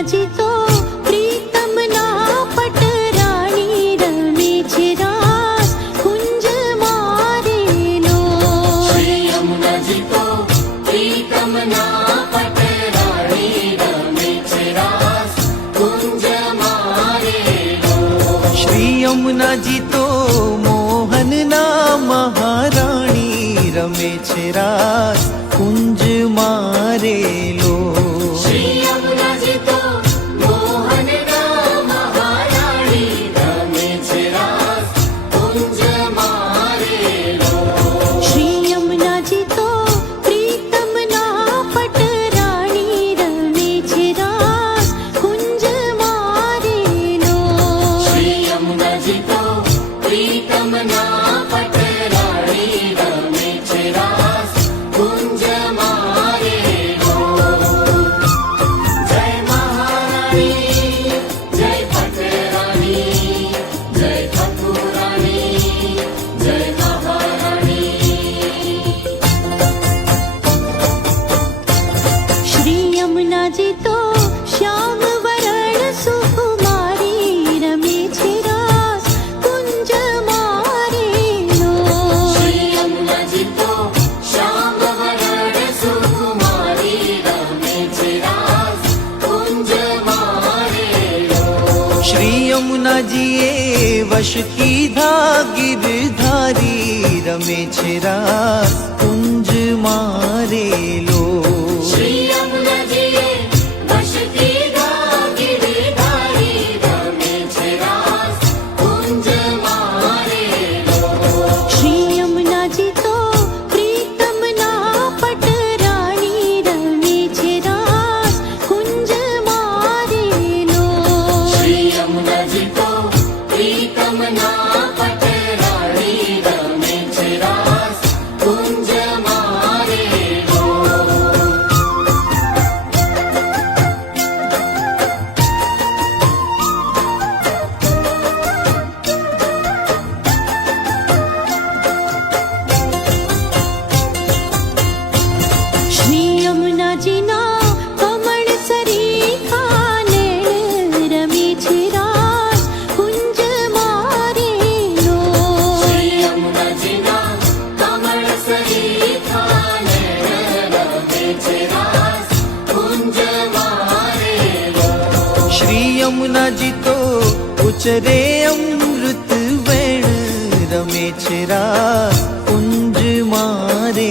जी तो प्रीतम ना पटराणी रमे छे रास कुंज मारे लो। श्री यमुना जी तो प्रीतम ना पटराणी रमे छे रास कुंज मारे लो। श्री यमुना जी तो मोहन ना महाराणी रमे छे रास कुंज मारे लो। श्री यमुना जी तो मोहन ना महाराणी रमे छे रास कुंज मारे लो। श्री यमुना जी तो प्रीतम ना पटराणी रमे छे रास कुंज मारे लो। श्री यमुना जी तो प्रीतम ना पटराणी रमे छे रास कुंज मारे लो। जय महारानी जय पटरानी जय ठाकुरानी जय महारानी। श्री यमुना जी तो श्याम वरण सुकुमारी रमे छे रास कुंज मारे लो। श्री यमुना जी तो श्याम वरण सुकुमारी रमे छे रास कुंज मारे लो। श्री यमुना जी ए वश कीधा गिरधारी रमे छे रास कुंज मारे लो। श्री यमुना जी वश कीधा गिरधारी रमे छे रास कुंज मारे लो। श्री यमुना जी तो प्रीतम ना पटराणी रमे छे रास कुंज मारे लो। श्री यमुना जी तो प्रीतम ना पटराणी रमे छे रास कुंज मारे लो। श्री यमुना जी ना कमल सरीखा नैन रमे छे रास कुंज मारे लो। श्री यमुना जी ना कमल सरीखा नैन रमे छे रास कुंज मारे लो। श्री यमुना जी तो उचरे अमृत वेण रमे छे रास कुंज मारे